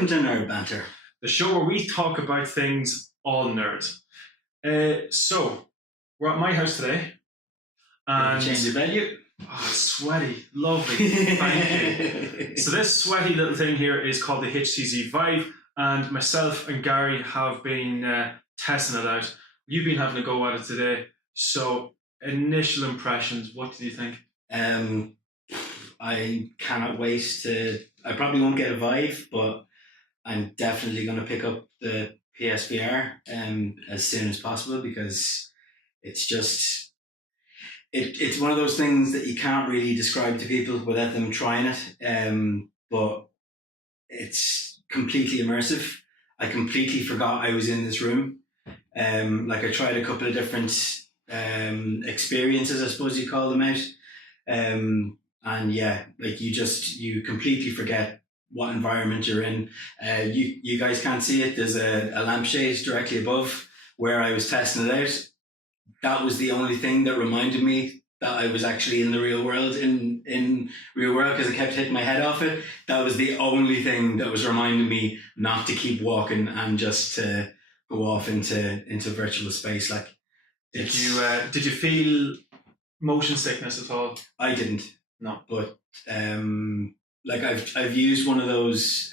Welcome to Nerd Banter, the show where we talk about things all nerd. So, we're at my house today. And change the venue. Oh, sweaty. Lovely. Thank you. So this sweaty little thing here is called the HTC Vive, and myself and Gary have been testing it out. You've been having a go at it today. So, initial impressions, what do you think? I cannot wait to... I probably won't get a Vive, but I'm definitely going to pick up the PSVR as soon as possible, because it's just... It's one of those things that you can't really describe to people without them trying it, but it's completely immersive. I completely forgot I was in this room. I tried a couple of different experiences, I suppose you call them out. And yeah, you completely forget what environment you're in. You guys can't see it. There's a lampshade directly above where I was testing it out. That was the only thing that reminded me that I was actually in the real world, in real world, because I kept hitting my head off it. That was the only thing that was reminding me not to keep walking and just to go off into virtual space. Did you feel motion sickness at all? I didn't. No. But I've used one of those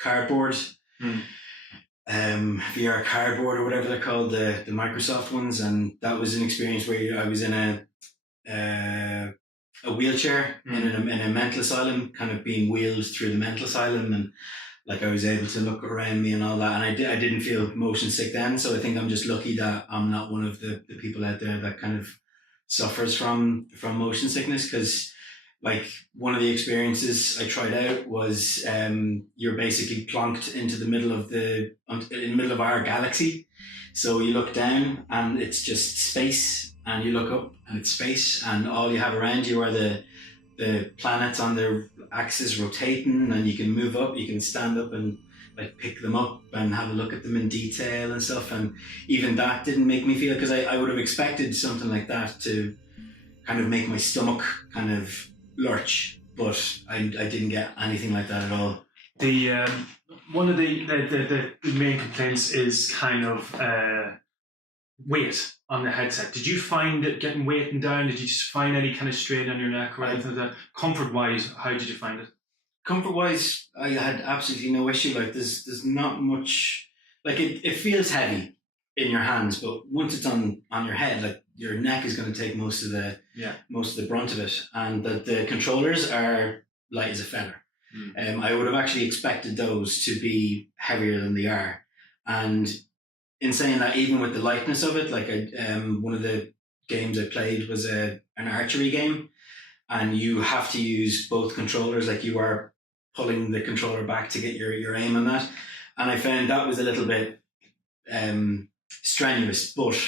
cardboard VR cardboard or whatever they're called, the Microsoft ones, and that was an experience where I was in a wheelchair in a mental asylum, kind of being wheeled through the mental asylum, and I was able to look around me and all that, and I didn't feel motion sick then. So I think I'm just lucky that I'm not one of the people out there that kind of suffers from motion sickness, because one of the experiences I tried out was you're basically plonked into the middle of our galaxy. So you look down and it's just space, and you look up and it's space, and all you have around you are the planets on their axis rotating, and you can move up, you can stand up and pick them up and have a look at them in detail and stuff. And even that didn't make me feel, because I would have expected something like that to kind of make my stomach kind of lurch, but I didn't get anything like that at all. The one of the main complaints is kind of weight on the headset. Did you find it getting weighted down? Did you just find any kind of strain on your neck or anything like that? Comfort wise, how did you find it? Comfort wise, I had absolutely no issue. There's not much. It feels heavy in your hands, but once it's on your head, your neck is going to take most of the brunt of it, and the controllers are light as a feather. I would have actually expected those to be heavier than they are, and in saying that, even with the lightness of it, one of the games I played was an archery game, and you have to use both controllers, you are pulling the controller back to get your aim on that, and I found that was a little bit strenuous, but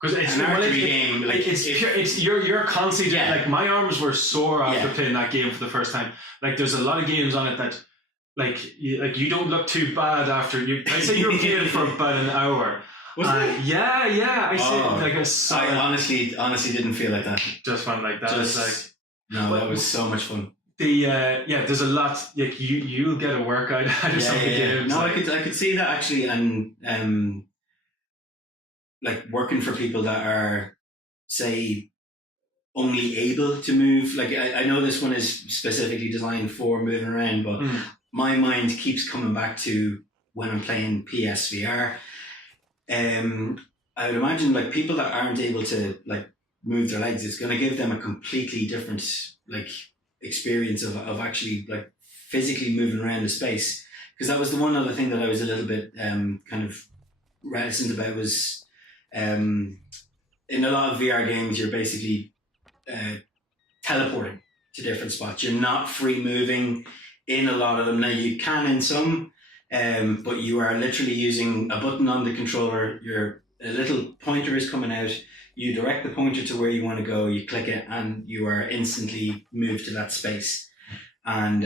because it's an archery game, you're constantly my arms were sore after playing that game for the first time. There's a lot of games on it that you don't look too bad after you. I say you were playing for about an hour. Wasn't it? Yeah. I honestly didn't feel like that. Just fun like that. That was so much fun. There's a lot. You'll get a workout out of some of the games. No, I could see that actually, and working for people that are, say, only able to move. I know this one is specifically designed for moving around, but my mind keeps coming back to when I'm playing PSVR. I would imagine people that aren't able to move their legs, it's going to give them a completely different experience of actually physically moving around the space. Because that was the one other thing that I was a little bit kind of reticent about, was in a lot of VR games you're basically teleporting to different spots. You're not free moving in a lot of them. Now you can in some, but you are literally using a button on the controller. A little pointer is coming out. You direct the pointer to where you want to go, you click it, and you are instantly moved to that space. And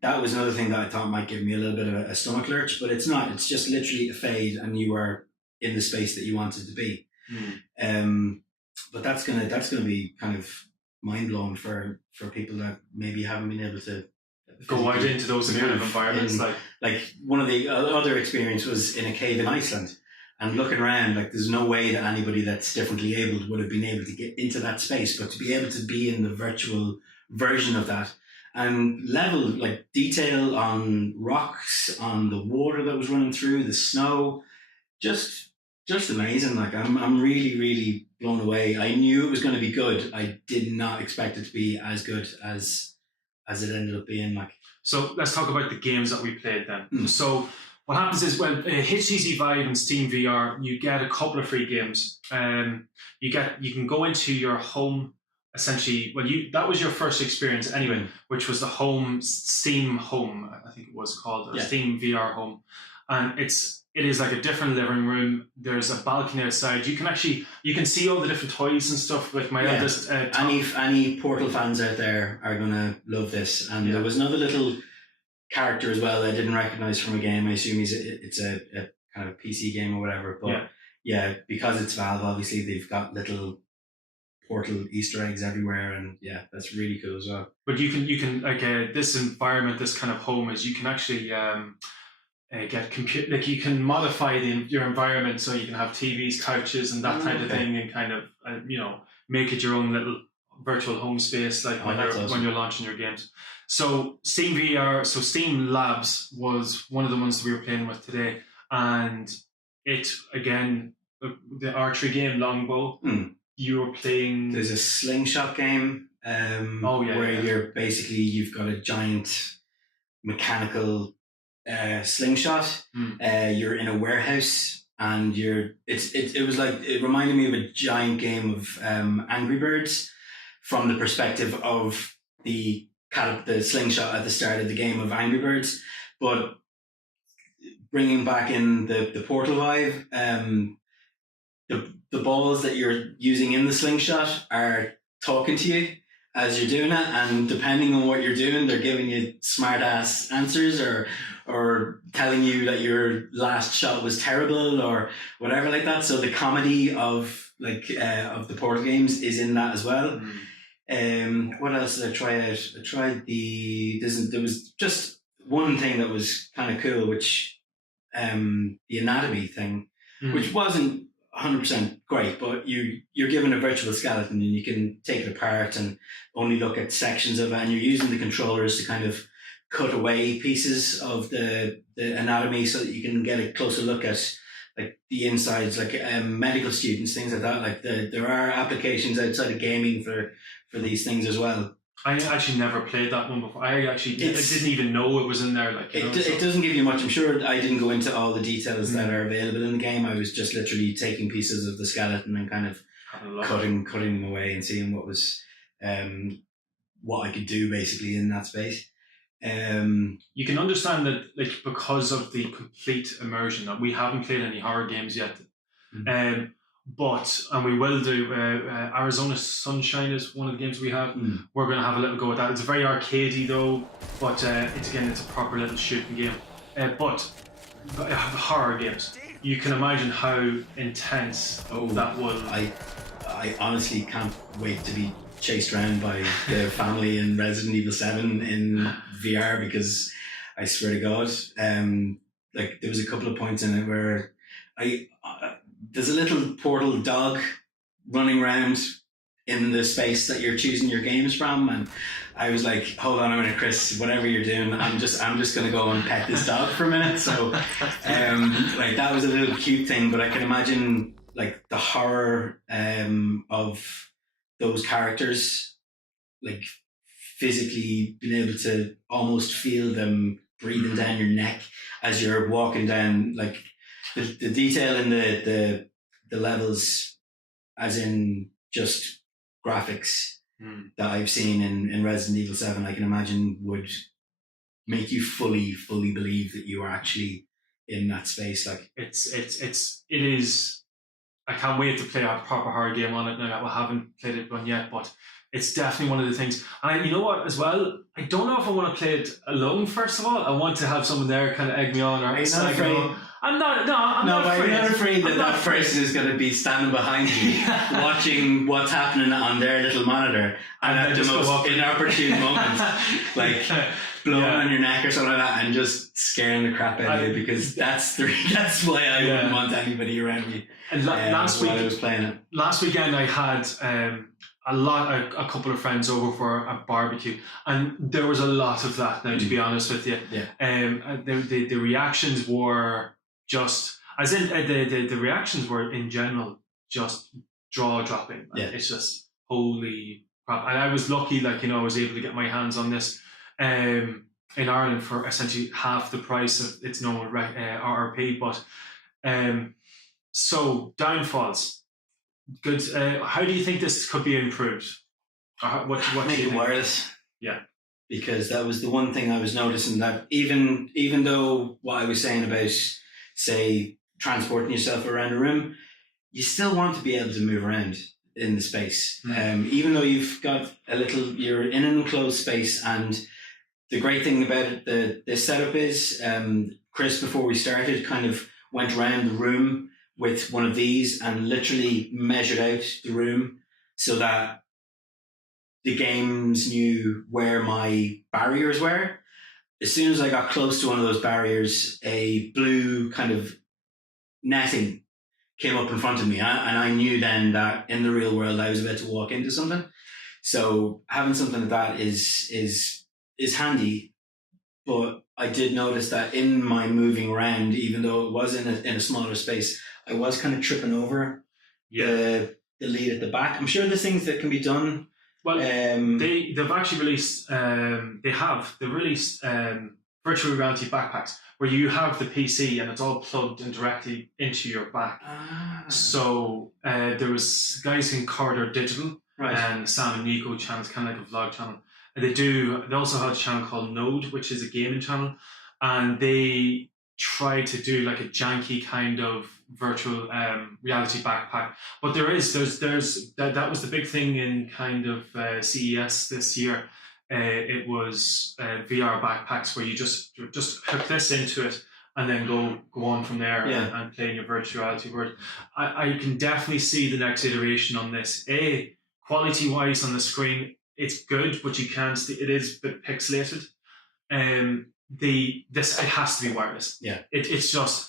that was another thing that I thought might give me a little bit of a stomach lurch, but it's not. It's just literally a fade, and you are in the space that you wanted to be. But that's gonna be kind of mind blowing for people that maybe haven't been able to go out into those kind of environments. Like one of the other experience was in a cave in Iceland, and looking around, like there's no way that anybody that's differently abled would have been able to get into that space, but to be able to be in the virtual version of that and level, like detail on rocks, on the water that was running through, the snow, just amazing. Like I'm really, really blown away. I knew it was going to be good. I did not expect it to be as good as it ended up being. Like, so let's talk about the games that we played then. So what happens is when HTC Vive and Steam VR, you get a couple of free games. You can go into your home. Essentially, that was your first experience anyway, which was the Steam Home, I think it was called, or Steam VR Home, and it is like a different living room. There's a balcony outside. You can see all the different toys and stuff. Like my eldest, any Portal fans out there are gonna love this. And there was another little character as well I didn't recognize from a game. I assume it's a kind of PC game or whatever. But because it's Valve, obviously they've got little Portal Easter eggs everywhere, and that's really cool as well. But you can like this environment, this kind of home is you can actually get you can modify your environment so you can have TVs, couches, and that type of thing, and kind of make it your own little virtual home space, like when you're launching your games. So Steam VR, so Steam Labs was one of the ones that we were playing with today, and it again the archery game Longbow. You were playing. There's a slingshot game. You've got a giant mechanical slingshot. You're in a warehouse, and it reminded me of a giant game of Angry Birds from the perspective of the slingshot at the start of the game of Angry Birds, but bringing back in the Portal Vive. The balls that you're using in the slingshot are talking to you as you're doing it, and depending on what you're doing, they're giving you smart ass answers or telling you that your last shot was terrible or whatever like that. So the comedy of the Portal games is in that as well. What else did I try out? I tried there was just one thing that was kind of cool, which the anatomy thing, which wasn't 100% great, but you're given a virtual skeleton and you can take it apart and only look at sections of it, and you're using the controllers to kind of cut away pieces of the anatomy so that you can get a closer look at like the insides, like medical students, things like that. Like there are applications outside of gaming for these things as well. I actually never played that one before. I didn't even know it was in there. It doesn't give you much. I'm sure I didn't go into all the details that are available in the game. I was just literally taking pieces of the skeleton and kind of cutting them away and seeing what was what I could do basically in that space. You can understand that, like, because of the complete immersion. That we haven't played any horror games yet, but we will do. Arizona Sunshine is one of the games we have. We're going to have a little go at that. It's very arcadey though, but it's a proper little shooting game. But horror games, you can imagine how intense that will. I honestly can't wait to be chased around by the family in Resident Evil 7 in VR, because I swear to God, like there was a couple of points in it where there's a little portal dog running around in the space that you're choosing your games from, and I was like, hold on a minute, Chris, whatever you're doing, I'm just gonna go and pet this dog for a minute. So like that was a little cute thing, but I can imagine like the horror of those characters, like physically being able to almost feel them breathing down your neck as you're walking down, like the detail in the levels, as in just graphics that I've seen in Resident Evil 7, I can imagine would make you fully believe that you are actually in that space. Like it is. I can't wait to play a proper horror game on it now. I haven't played one yet, but it's definitely one of the things. And you know what, as well, I don't know if I want to play it alone. First of all, I want to have someone there kind of egg me on, or I'm not afraid. I'm not afraid. You're not afraid that person is going to be standing behind you, watching what's happening on their little monitor, and at the most inopportune moment, like blowing Yeah. on your neck or something like that, and just scaring the crap out of you, because that's why I wouldn't want anybody around me. And last while I was playing it. Last weekend I had a couple of friends over for a barbecue, and there was a lot of that. Now, to be honest with you, the reactions were just, as in the reactions were in general just jaw dropping. It's just holy crap. And I was lucky, like, I was able to get my hands on this in Ireland for essentially half the price of its normal RRP. But so downfalls. Good. How do you think this could be improved? What Make do you it think? wireless. Yeah. Because that was the one thing I was noticing, that even though what I was saying about, say, transporting yourself around a room, you still want to be able to move around in the space. Even though you've got you're in an enclosed space. And the great thing about it, the setup is, Chris, before we started, kind of went around the room with one of these and literally measured out the room so that the games knew where my barriers were. As soon as I got close to one of those barriers, a blue kind of netting came up in front of me, and I knew then that in the real world I was about to walk into something. So having something like that is handy. But I did notice that in my moving around, even though it was in a smaller space, I was kind of tripping over the lead at the back. I'm sure there's things that can be done. Well, they've actually released. They've released virtual reality backpacks where you have the PC and it's all plugged in directly into your back. So there was guys in Corridor Digital, and Sam and Nico channels, kind of like a vlog channel. And they also had a channel called Node, which is a gaming channel, and they tried to do like a janky kind of virtual reality backpack. But that was the big thing in kind of CES this year. It was VR backpacks where you just hook this into it and then go on from there and play in your virtual reality world. I can definitely see the next iteration on this. Quality wise on the screen, it's good, but you can't. It is a bit pixelated. It has to be wireless. Yeah. It's just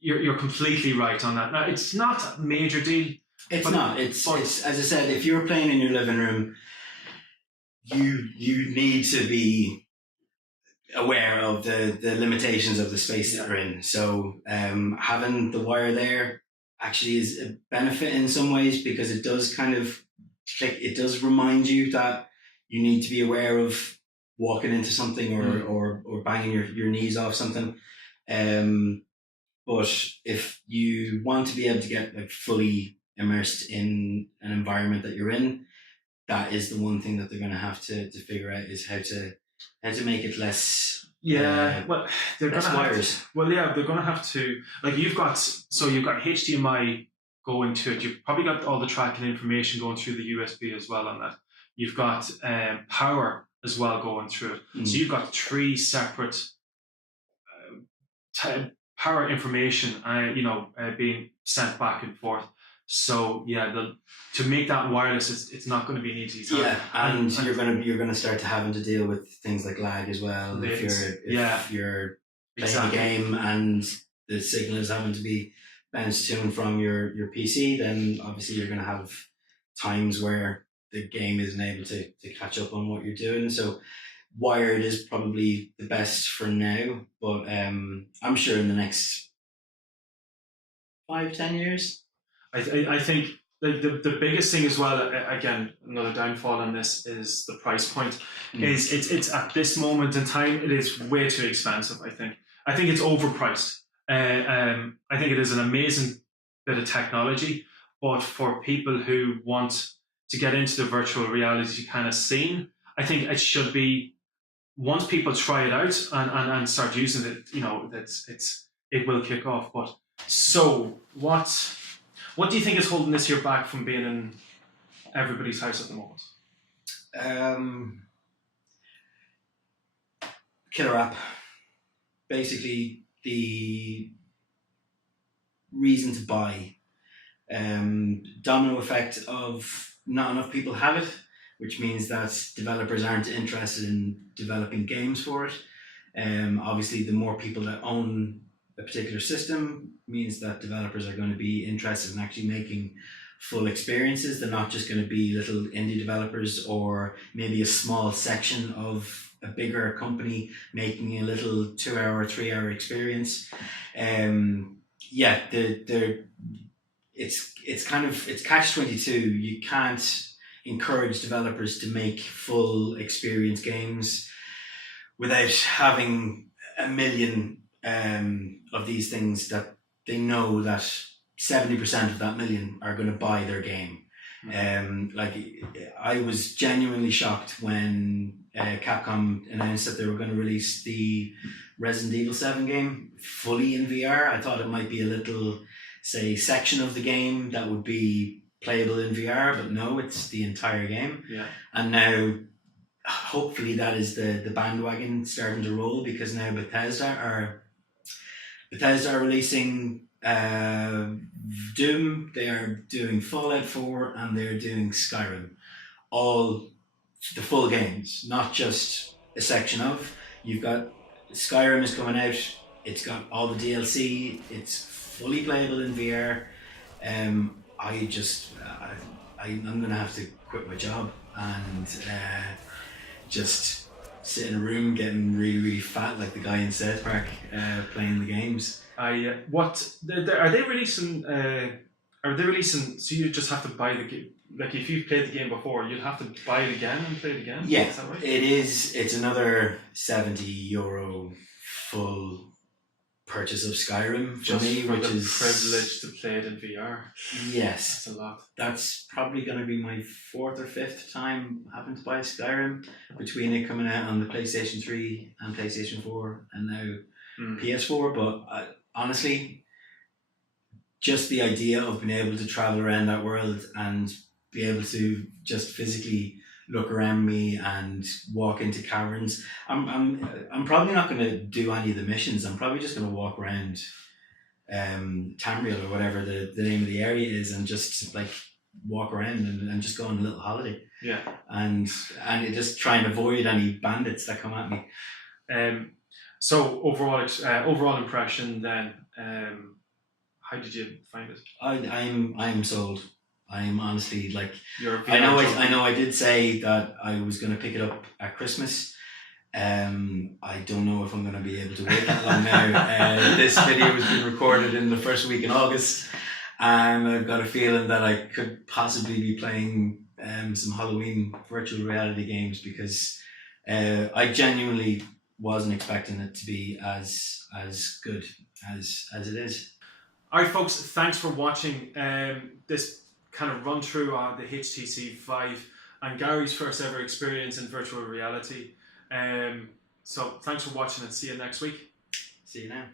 you're completely right on that. Now, it's not a major deal. It's not. It's as I said, if you're playing in your living room, you need to be aware of the limitations of the space that you're in. So having the wire there actually is a benefit in some ways, because it does kind of it does remind you that you need to be aware of walking into something or banging your knees off something. But if you want to be able to get like fully immersed in an environment that you're in, that is the one thing that they're going to have to figure out, is how to make it less. Well, they're going to wires. They're going to have to, like, you've got HDMI going to it. You've probably got all the tracking information going through the USB as well on that. You've got power as well going through it. So you've got three separate power information, being sent back and forth. So to make that wireless, it's not going to be an easy task. Yeah, and you're going to start to having to deal with things like lag as well. If you're playing a game and the signal is having to be bounced to and from your PC, then obviously you're going to have times where the game isn't able to catch up on what you're doing. So wired is probably the best for now, but I'm sure in the next 5-10 years. I think the biggest thing as well, again, another downfall on this is the price point. Is it's at this moment in time, it is way too expensive. I think it's overpriced. I think it is an amazing bit of technology, but for people who want to get into the virtual reality kind of scene, I think it should be, once people try it out and start using it, it will kick off. But so what do you think is holding this year back from being in everybody's house at the moment? Killer app. Basically, the reason to buy. Domino effect of not enough people have it, which means that developers aren't interested in developing games for it. Obviously, the more people that own a particular system means that developers are going to be interested in actually making full experiences. They're not just going to be little indie developers or maybe a small section of a bigger company making a little 2 hour, 3 hour experience. It's catch-22. You can't encourage developers to make full experience games without having a million of these things that they know that 70% of that million are going to buy their game. I was genuinely shocked when Capcom announced that they were going to release the Resident Evil 7 game fully in VR. I thought it might be a little, say, section of the game that would be playable in VR, but no, it's the entire game. Yeah. And now, hopefully, that is the bandwagon starting to roll, because now Bethesda are releasing Doom, they are doing Fallout 4, and they're doing Skyrim. All the full games, not just a section of. You've got Skyrim is coming out, it's got all the DLC, it's fully playable in VR. I'm going to have to quit my job and just sit in a room getting really, really fat like the guy in South Park playing the games. Are they releasing? So you just have to buy the game. Like if you've played the game before, you'll have to buy it again and play it again. Yeah, is that right? it is. It's another €70 full purchase of Skyrim for Just me, for which the is privilege to play it in VR. Yes, That's a lot. that's probably going to be my 4th or 5th time having to buy Skyrim, between it coming out on the PlayStation 3 and PlayStation 4 and now PS4. But honestly, just the idea of being able to travel around that world and be able to just physically look around me and walk into caverns. I'm probably not going to do any of the missions. I'm probably just going to walk around Tamriel or whatever the name of the area is, and just like walk around and just go on a little holiday. Yeah. And just try and avoid any bandits that come at me. So overall impression then, how did you find it? I'm sold. I'm honestly like, You're a I know I did say that I was going to pick it up at Christmas. I don't know if I'm going to be able to wait that long now. This video has been recorded in the first week in August, and I've got a feeling that I could possibly be playing some Halloween virtual reality games, because I genuinely wasn't expecting it to be as good as it is. Alright folks, thanks for watching this kind of run through the HTC Vive and Gary's first ever experience in virtual reality. So thanks for watching, and see you next week. See you now.